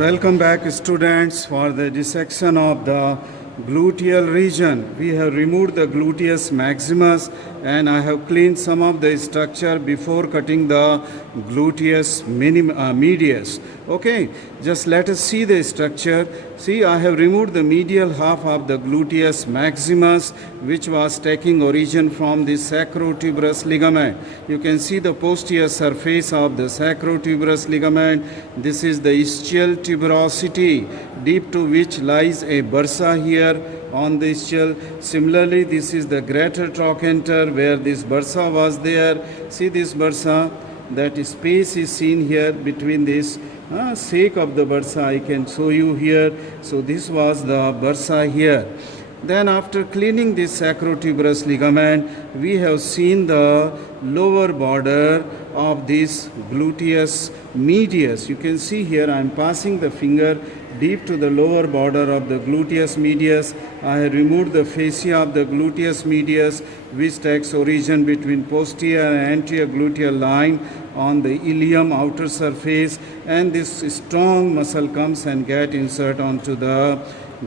Welcome back, students, for the dissection of the gluteal region. We have removed the gluteus maximus and I have cleaned some of the structure before cutting the gluteus medius. Okay, just let us see the structure. See, I have removed the medial half of the gluteus maximus, which was taking origin from the sacrotuberous ligament. You can see the posterior surface of the sacrotuberous ligament. This is the ischial tuberosity, deep to which lies a bursa here on the ischial. Similarly, this is the greater trochanter where this bursa was there. See this bursa, that space is seen here between this sake of the bursa. I can show you here. So this was the bursa here. Then after cleaning this sacrotuberous ligament, we have seen the lower border of this gluteus medius. You can see here I am passing the finger deep to the lower border of the gluteus medius. I have removed the fascia of the gluteus medius, which takes origin between posterior and anterior gluteal line on the ilium outer surface, and this strong muscle comes and get insert onto the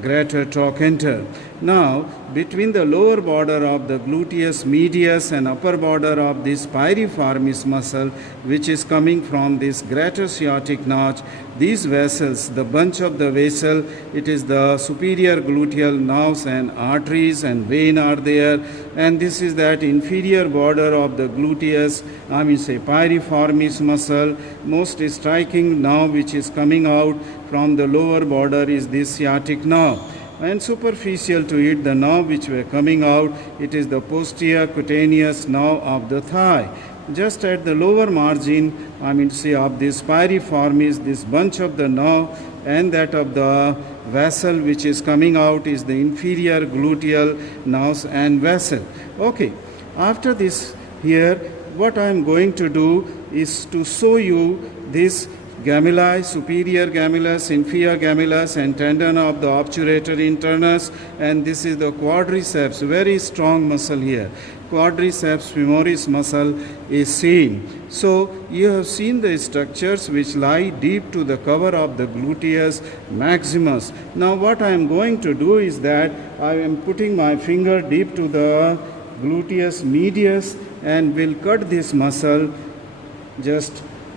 greater trochanter. Now, between the lower border of the gluteus medius and upper border of this piriformis muscle, which is coming from this greater sciatic notch, these vessels, the bunch of the vessel, it is the superior gluteal nerves and arteries and vein are there, and this is that inferior border of the gluteus, piriformis muscle. Most striking nerve which is coming out from the lower border is this sciatic nerve, and superficial to it, the nerve which were coming out, it is the posterior cutaneous nerve of the thigh. Just at the lower margin, of this piriformis, this bunch of the nerve and that of the vessel which is coming out is the inferior gluteal nerves and vessel. Okay, after this here, what I am going to do is to show you this gemuli, superior gemellus, inferior gemellus, and tendon of the obturator internus, and this is the quadriceps, very strong muscle here. Quadriceps femoris muscle is seen. So you have seen the structures which lie deep to the cover of the gluteus maximus. Now what I am going to do is that I am putting my finger deep to the gluteus medius and will cut this muscle.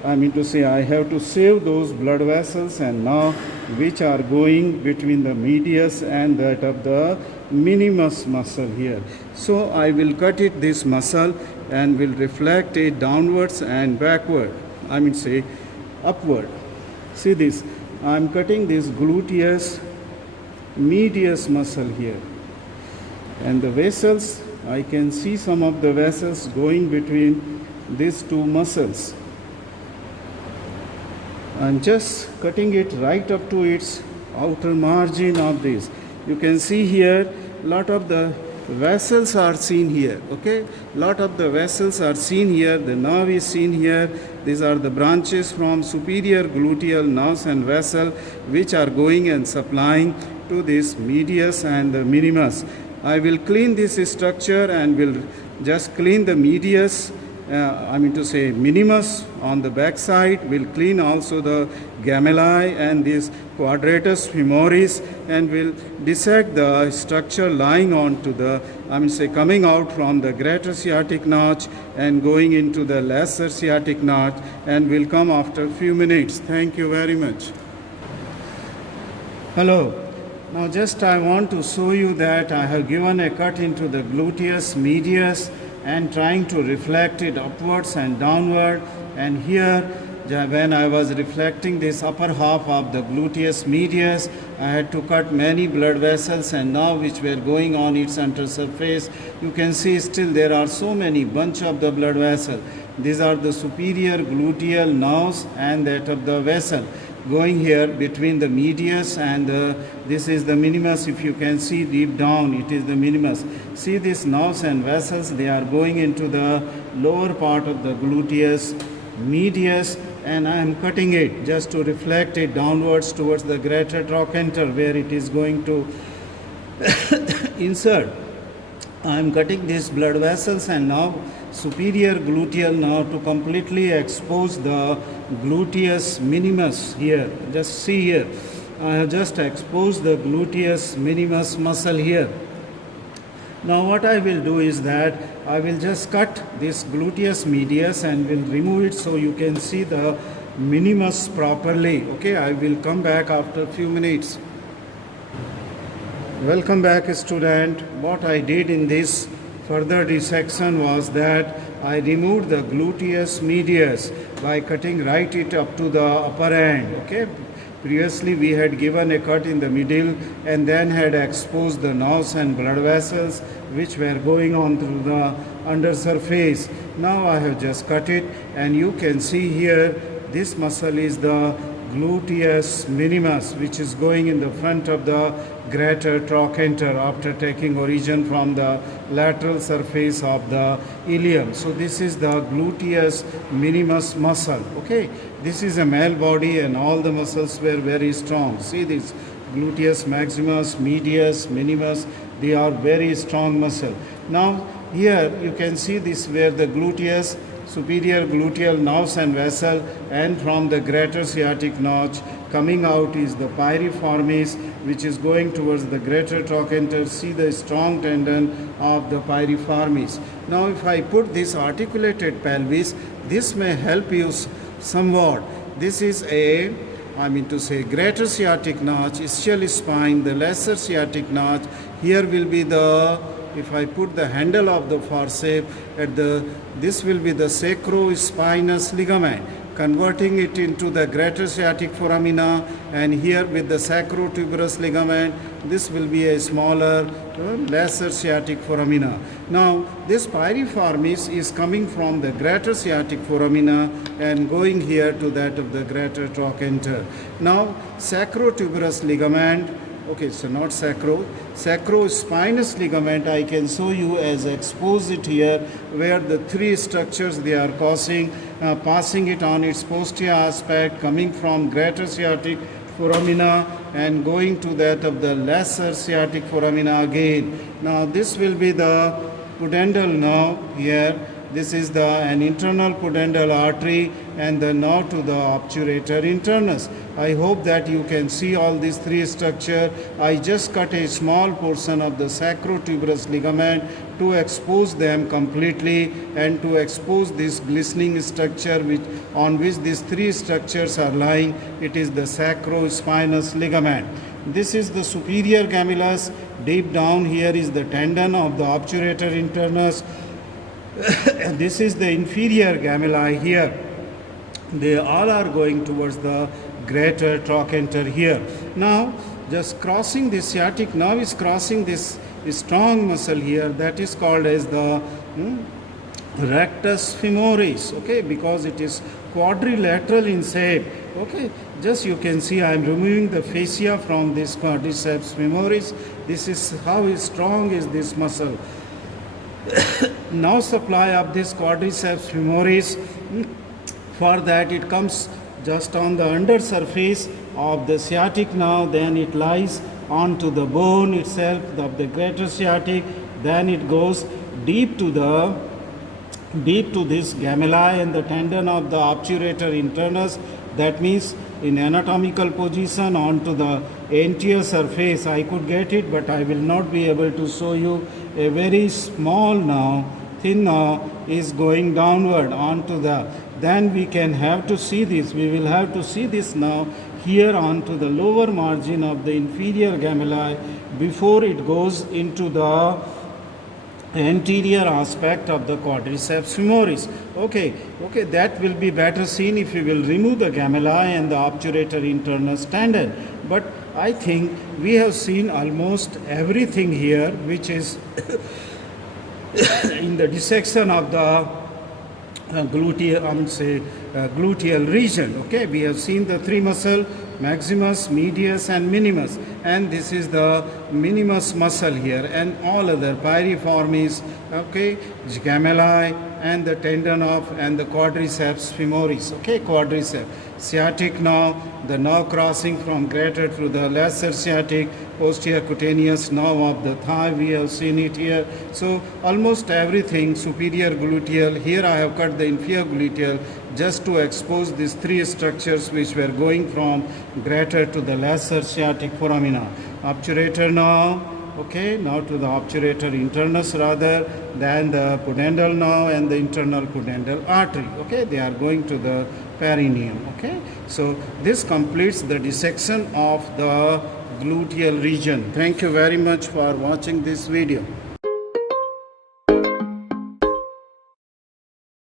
I have to save those blood vessels and now which are going between the medius and that of the minimus muscle here. So I will cut this muscle and will reflect it downwards and backward. Upward. See this. I am cutting this gluteus medius muscle here. And the vessels, I can see some of the vessels going between these two muscles. And just cutting it right up to its outer margin of this. You can see here lot of the vessels are seen here. Okay, lot of the vessels are seen here. The nerve is seen here. These are the branches from superior gluteal nerves and vessel which are going and supplying to this medius and the minimus. I will clean this structure and will just clean the medius. Minimus on the back side, will clean also the gemuli and this quadratus femoris, and will dissect the structure lying on to the, coming out from the greater sciatic notch and going into the lesser sciatic notch, and will come after a few minutes. Thank you very much. Hello. Now just I want to show you that I have given a cut into the gluteus medius and trying to reflect it upwards and downward, and here when I was reflecting this upper half of the gluteus medius, I had to cut many blood vessels and nerves which were going on its undersurface. You can see still there are so many bunch of the blood vessels. These are the superior gluteal nerves and that of the vessel going here between the medius and this is the minimus. If you can see deep down, it is the minimus. See these nerves and vessels, they are going into the lower part of the gluteus medius, and I am cutting it just to reflect it downwards towards the greater trochanter where it is going to insert. I am cutting these blood vessels, and now superior gluteal now to completely expose the gluteus minimus here. Just see here. I have just exposed the gluteus minimus muscle here. Now what I will do is that I will just cut this gluteus medius and will remove it so you can see the minimus properly. Okay, I will come back after a few minutes. Welcome back, student. What I did in this further dissection was that I removed the gluteus medius by cutting right it up to the upper end. Okay, previously we had given a cut in the middle and then had exposed the nerves and blood vessels which were going on through the undersurface. Now I have just cut it, and you can see here this muscle is the gluteus minimus, which is going in the front of the greater trochanter after taking origin from the lateral surface of the ilium. So this is the gluteus minimus muscle. Okay, this is a male body and all the muscles were very strong. See this gluteus maximus, medius, minimus, they are very strong muscle. Now here you can see this where the gluteus, superior gluteal nerves and vessel, and from the greater sciatic notch coming out is the piriformis, which is going towards the greater trochanter. See the strong tendon of the piriformis. Now if I put this articulated pelvis, this may help you somewhat. This is a, I mean to say, greater sciatic notch, ischial spine, the lesser sciatic notch. Here will be the, if I put the handle of the forceps at the, this will be the sacrospinous ligament, converting it into the greater sciatic foramina, and here with the sacrotuberous ligament, this will be a smaller, lesser sciatic foramina. Now, this piriformis is coming from the greater sciatic foramina and going here to that of the greater trochanter. Now, sacrotuberous ligament, okay, so not sacrospinous ligament, I can show you as expose it here, where the three structures they are causing, passing it on its posterior aspect, coming from greater sciatic foramina and going to that of the lesser sciatic foramina again. Now this will be the pudendal nerve here. This is an internal pudendal artery and the nerve to the obturator internus. I hope that you can see all these three structures. I just cut a small portion of the sacrotuberous ligament to expose them completely and to expose this glistening structure on which these three structures are lying. It is the sacrospinous ligament. This is the superior gemellus. Deep down here is the tendon of the obturator internus. This is the inferior gemelli here. They all are going towards the greater trochanter here. Now, just crossing this sciatic nerve is crossing this strong muscle here, that is called as the rectus femoris, okay, because it is quadrilateral in shape. Okay, just you can see I am removing the fascia from this quadriceps femoris. This is how strong is this muscle. Now supply of this quadriceps femoris, for that it comes just on the under surface of the sciatic nerve, then it lies onto the bone itself of the greater sciatic, then it goes deep to this gemelli and the tendon of the obturator internus. That means in anatomical position onto the anterior surface. I could get it, but I will not be able to show you. A very small nerve, thin nerve is going downward onto the, then we can have to see this. We will have to see this now here onto the lower margin of the inferior gemelli before it goes into the anterior aspect of the quadriceps femoris. Okay, that will be better seen if we will remove the gemelli and the obturator internus tendon. But I think we have seen almost everything here which is in the dissection of the gluteal region. Okay, we have seen the three muscle, maximus, medius and minimus, and this is the minimus muscle here, and all other piriformis, okay, gemelli and the tendon of and the quadriceps femoris. Okay, quadriceps. Sciatic nerve, the nerve crossing from greater to the lesser sciatic, posterior cutaneous nerve of the thigh. We have seen it here. So almost everything, superior gluteal. Here I have cut the inferior gluteal just to expose these three structures which were going from greater to the lesser sciatic foramina. Obturator nerve. Okay, now to the obturator internus rather than the pudendal nerve and the internal pudendal artery. Okay, they are going to the perineum. Okay, so this completes the dissection of the gluteal region. Thank you very much for watching this video.